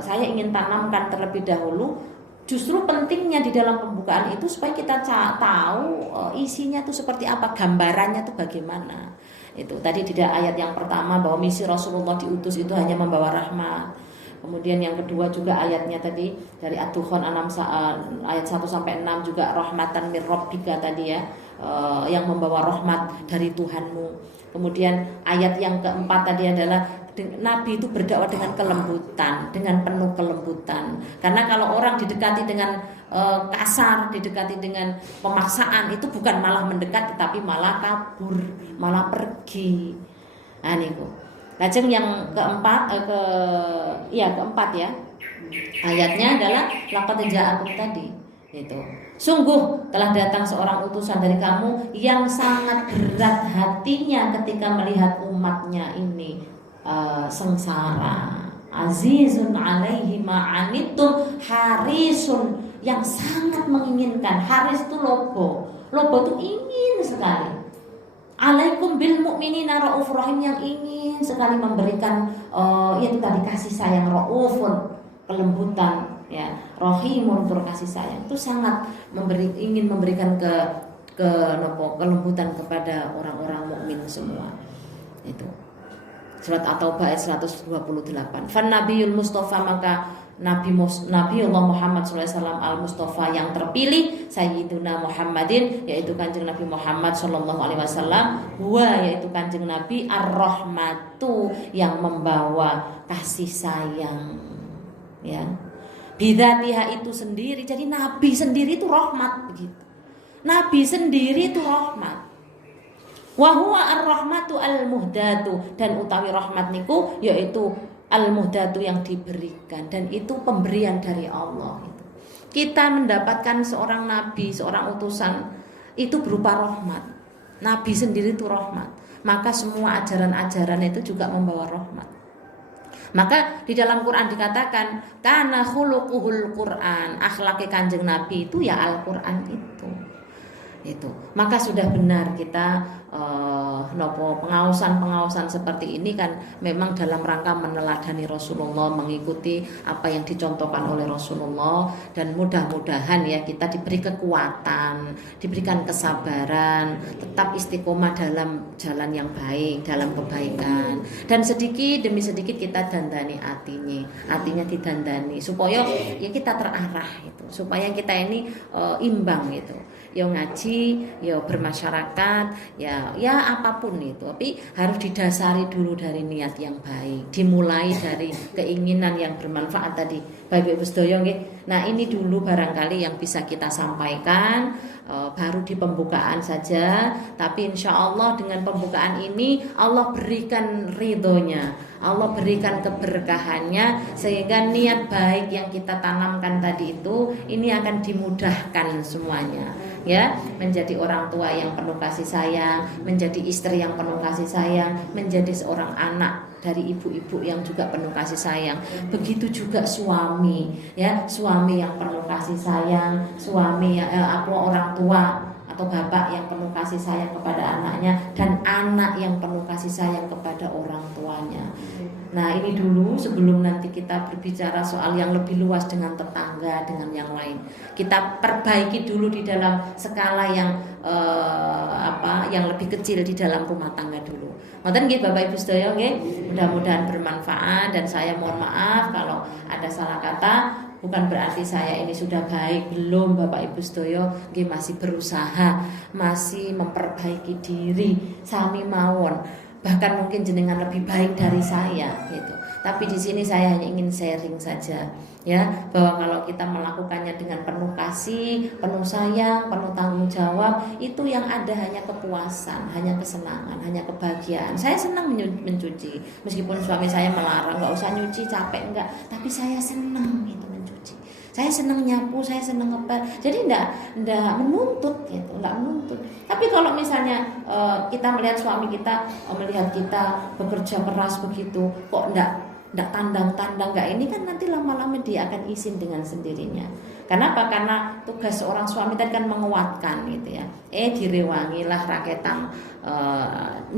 saya ingin tanamkan terlebih dahulu justru pentingnya di dalam pembukaan itu supaya kita tahu isinya itu seperti apa, gambarannya itu bagaimana. Itu tadi di ayat yang pertama bahwa misi Rasulullah diutus itu hanya membawa rahmat. Kemudian yang kedua juga ayatnya tadi dari Ad-Dukhan ayat 1 sampai 6 juga rahmatan mir rabbika tadi ya, yang membawa rahmat dari Tuhanmu. Kemudian ayat yang keempat tadi adalah Nabi itu berdakwah dengan kelembutan, dengan penuh kelembutan. Karena kalau orang didekati dengan kasar, didekati dengan pemaksaan, itu bukan malah mendekat, tetapi malah kabur, malah pergi. Nah niku. Lajeng yang keempat, keempat ya. Ayatnya adalah laqad ja'akum tadi. Itu. Sungguh telah datang seorang utusan dari kamu yang sangat berat hatinya ketika melihat umatnya ini sengsara. Azizun alaihi ma'anitum harisun, yang sangat menginginkan. Haris itu lobo itu ingin sekali. Alaikum bil mu'minina raufur rahim, yang ingin sekali memberikan itu tadi kasih sayang, raufun kelembutan ya, rahimun kasih sayang. Itu sangat ingin memberikan kelembutan kepada orang-orang mukmin semua. Itu surat At-Taubah ayat 128. Fan nabiyul mustafa, maka Nabiullah Muhammad SAW al-Mustafa yang terpilih, Sayyiduna Muhammadin, yaitu Kanjeng Nabi Muhammad SAW, yaitu Kanjeng Nabi ar-Rahmatu, yang membawa kasih sayang ya. Bidzatiha itu sendiri, jadi Nabi sendiri itu rahmat begitu. Nabi sendiri itu rahmat. Wa huwa ar-rahmatu al-muhdatu, dan utawi rahmat niku yaitu al-muhdatu yang diberikan, dan itu pemberian dari Allah. Kita mendapatkan seorang nabi, seorang utusan itu berupa rahmat. Nabi sendiri itu rahmat. Maka semua ajaran-ajaran itu juga membawa rahmat. Maka di dalam Quran dikatakan kana khuluquhul Quran, akhlaknya Kanjeng Nabi itu ya Al-Quran itu. Maka sudah benar kita pengawasan seperti ini kan memang dalam rangka meneladani Rasulullah, mengikuti apa yang dicontohkan oleh Rasulullah, dan mudah-mudahan ya kita diberi kekuatan, diberikan kesabaran, tetap istiqomah dalam jalan yang baik, dalam kebaikan, dan sedikit demi sedikit kita dandani hatinya didandani supaya ya kita terarah itu, supaya kita ini imbang gitu. Ya ngaji, ya bermasyarakat, ya apapun itu, tapi harus didasari dulu dari niat yang baik, dimulai dari keinginan yang bermanfaat tadi. Baik Ibu sedaya nggih. Nah, ini dulu barangkali yang bisa kita sampaikan, baru di pembukaan saja, tapi insya Allah dengan pembukaan ini Allah berikan ridhonya, Allah berikan keberkahannya, sehingga niat baik yang kita tanamkan tadi itu ini akan dimudahkan semuanya. Ya, menjadi orang tua yang penuh kasih sayang, menjadi istri yang penuh kasih sayang, menjadi seorang anak dari ibu-ibu yang juga penuh kasih sayang. Begitu juga suami, ya, suami yang penuh kasih sayang, suami orang tua atau bapak yang penuh kasih sayang kepada anaknya, dan anak yang penuh kasih sayang kepada orang tuanya. Nah, ini dulu sebelum nanti kita berbicara soal yang lebih luas dengan tetangga, dengan yang lain. Kita perbaiki dulu di dalam skala yang yang lebih kecil di dalam rumah tangga dulu. Ngoten nggih Bapak Ibu sedaya nggih. Mudah-mudahan bermanfaat, dan saya mohon maaf kalau ada salah kata. Bukan berarti saya ini sudah baik, belum Bapak Ibu sedaya, nggih masih berusaha, masih memperbaiki diri, sami mawon. Bahkan mungkin jenengan lebih baik dari saya gitu. Tapi di sini saya hanya ingin sharing saja, ya, bahwa kalau kita melakukannya dengan penuh kasih, penuh sayang, penuh tanggung jawab, itu yang ada hanya kepuasan, hanya kesenangan, hanya kebahagiaan. Saya senang mencuci, meskipun suami saya melarang nggak usah nyuci, capek enggak, tapi saya senang itu mencuci. Saya senang nyapu, saya senang ngepel. Jadi enggak menuntut gitu, enggak menuntut. Tapi kalau misalnya kita melihat suami kita, melihat kita bekerja keras begitu, kok enggak tandang-tandang enggak, ini kan nanti lama-lama dia akan izin dengan sendirinya. Kenapa? Karena tugas seorang suami tadi kan menguatkan gitu ya. Direwangilah raketang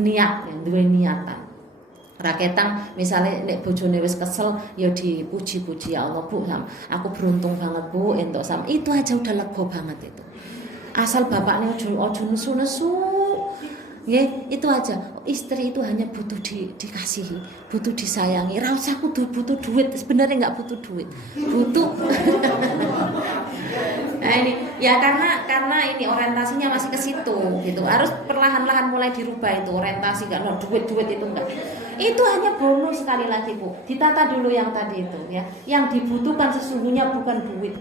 niat, yang duwe niatan. Raketang misalnya nek bojone wis kesel ya dipuji-puji, ya Allah Bu, aku beruntung banget Bu entuk sama. Itu aja udah lega banget itu. Asal bapaknya ojo nesu-nesu. Ya, itu aja. Istri itu hanya butuh dikasihi, butuh disayangi. Ra usah kudu butuh duit, sebenarnya enggak butuh duit. Butuh Nah ini ya karena ini orientasinya masih ke situ gitu. Harus perlahan-lahan mulai dirubah itu orientasi, gak no, duit itu enggak. Itu hanya bonus, sekali lagi Bu. Ditata dulu yang tadi itu ya. Yang dibutuhkan sesungguhnya bukan duit.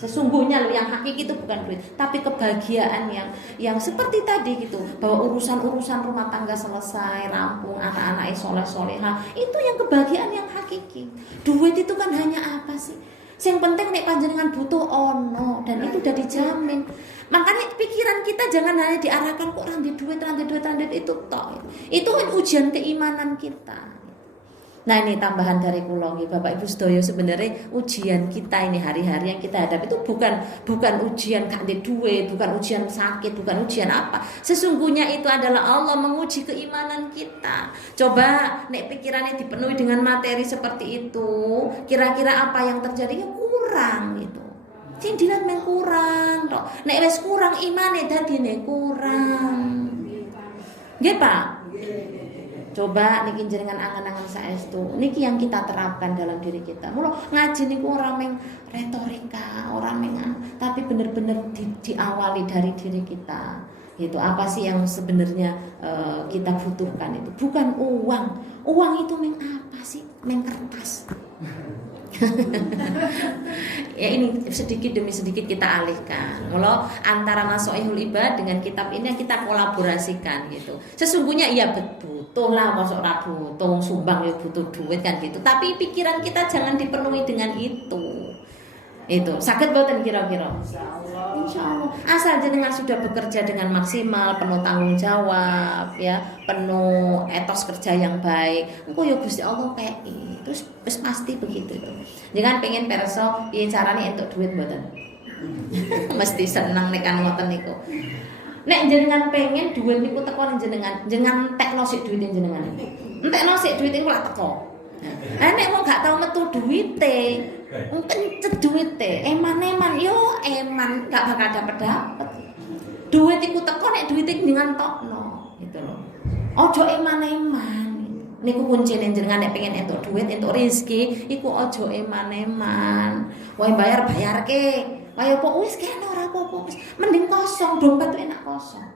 Sesungguhnya loh yang hakiki itu bukan duit, tapi kebahagiaan yang seperti tadi gitu, bahwa urusan-urusan rumah tangga selesai, rampung, anak-anak soleh-solehah, itu yang kebahagiaan yang hakiki. Duit itu kan hanya apa sih? Yang penting nek panjenengan butuh ono, dan itu udah dijamin. Makanya pikiran kita jangan hanya diarahkan kok ranti duit itu tok. Itu kan ujian keimanan kita. Nah ini tambahan dari kula nggih Bapak Ibu sedaya, sebenarnya ujian kita ini hari-hari yang kita hadapi itu bukan ujian kanthi duit, bukan ujian sakit, bukan ujian apa. Sesungguhnya itu adalah Allah menguji keimanan kita. Coba nek pikirannya dipenuhi dengan materi seperti itu, kira-kira apa yang terjadi? Ya kurang gitu. Sing dilat men kurang tok. Nek wis kurang imane dadine kurang. Nggih Pak? Coba niki jenengan angan-angan saestu. Niki yang kita terapkan dalam diri kita. Mula ngaji niku ora meng retorika, ora meng, tapi benar-benar diawali dari diri kita. Itu apa sih yang sebenarnya kita butuhkan itu? Bukan uang. Uang itu meng apa sih? Meng kertas. Ya ini sedikit demi sedikit kita alihkan. Kalau antara Nasoihul Ibad dengan kitab ini yang kita kolaborasikan gitu. Sesungguhnya iya butuh lah, masuk ora butuh sumbang ya butuh duit kan gitu. Tapi pikiran kita jangan dipenuhi dengan itu. Itu sakit boten kira-kira. Insyaallah. Asal jenengan sudah bekerja dengan maksimal, penuh tanggung jawab, ya, penuh etos kerja yang baik. Engko ya Gusti Allah kei. Terus pasti begitu itu. Jangan pengen perso piye carane entuk duit mboten. Mesti seneng nek kan ngoten niku. Nek jenengan pengen duit niku teko jenengan, jangan tekno sik duit jenengan. Entekno sik duit niku lak teko. Nek wong gak tau metu duwite, kencet duwite, eman-eman yo eman gak bakal dapet. Duit iku teko nek duwite jenengan tokno, gitu loh. Ojo eman-eman. Niku kuncine jenengan nek pengen entuk duit, entuk rezeki, iku ojo eman-eman. Wae bayar-bayarke. Kaya apa wis kene ora apa-apa wis. Mending kosong, dompet enak kosong.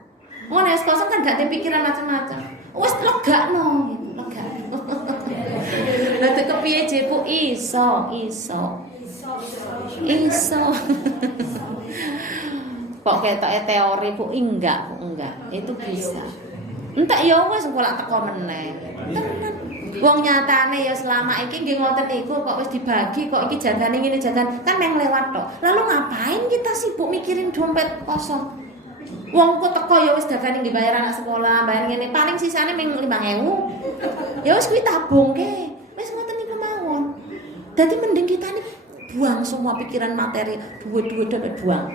Ngono wis kosong kan gak ada pikiran macam-macam. Wis legakno gitu, legakno. Lah tek kepiye jeku iso. Kok ketoke teori ku enggak. Itu bisa. Entek ya wis kok lak teko meneh. Tenan. Wong nyatane ya selama iki nggih ngoten niku kok wis dibagi kok iki jagane ngene jagan kan meng lewat tok. Lalu ngapain kita sibuk mikirin dompet kosong? Wong kok teko ya wis dagane nggih bayar anak sekolah, bayar ngene paling sisane ming 5.000. Ya wis kuwi tabungke. Wis ngoten niku mawon. Dadi mending kita nih buang semua pikiran materi, duit buang.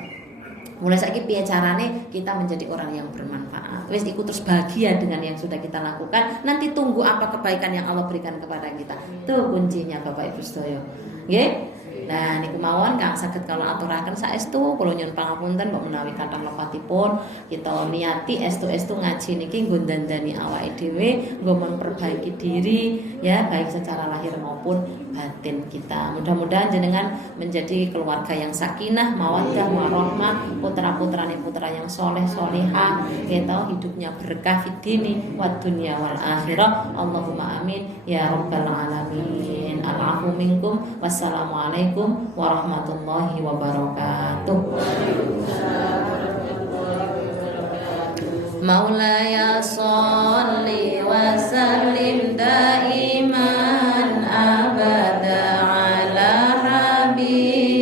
Mulai saiki piye carane kita menjadi orang yang bermanfaat. Wis ikut terus bahagia dengan yang sudah kita lakukan. Nanti tunggu apa kebaikan yang Allah berikan kepada kita. Itu kuncinya Bapak Ibu sedaya. Nggih. Nah niku mawon kang saged kula aturaken saestu kula nyuwun pangapunten mbok menawi kathah lepatipun kita niati estu-estu ngaji niki nggo ndandani awake dhewe, nggo memperbaiki diri ya baik secara lahir maupun batin kita. Mudah-mudahan jenengan menjadi keluarga yang sakinah, mawaddah, warahmah, putra-putrane putra yang soleh solehah, kita hidupnya berkah fid dini wad dunya wal akhirah. Allahumma amin ya rabbal alamin. Al-afu minkum. Wassalamualaikum warahmatullahi wabarakatuh. Maulaya sholli wa sallim daiman abada ala habibika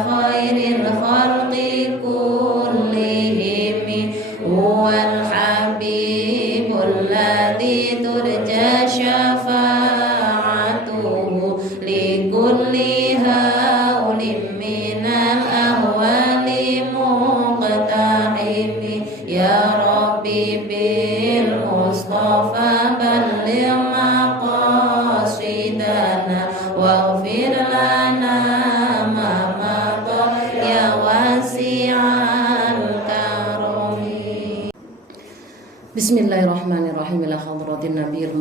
khairil khalqi kullihim huwal habibul ladzi turja syafa'atuhu likulli haulim minal ahwali muqtahimi ya Rabbi bil Mustafa balligh maqasidana waghfir lana ma madha ya wasi'al karami. Bismillahirrahmanirrahim. Ila hadratin nabiyil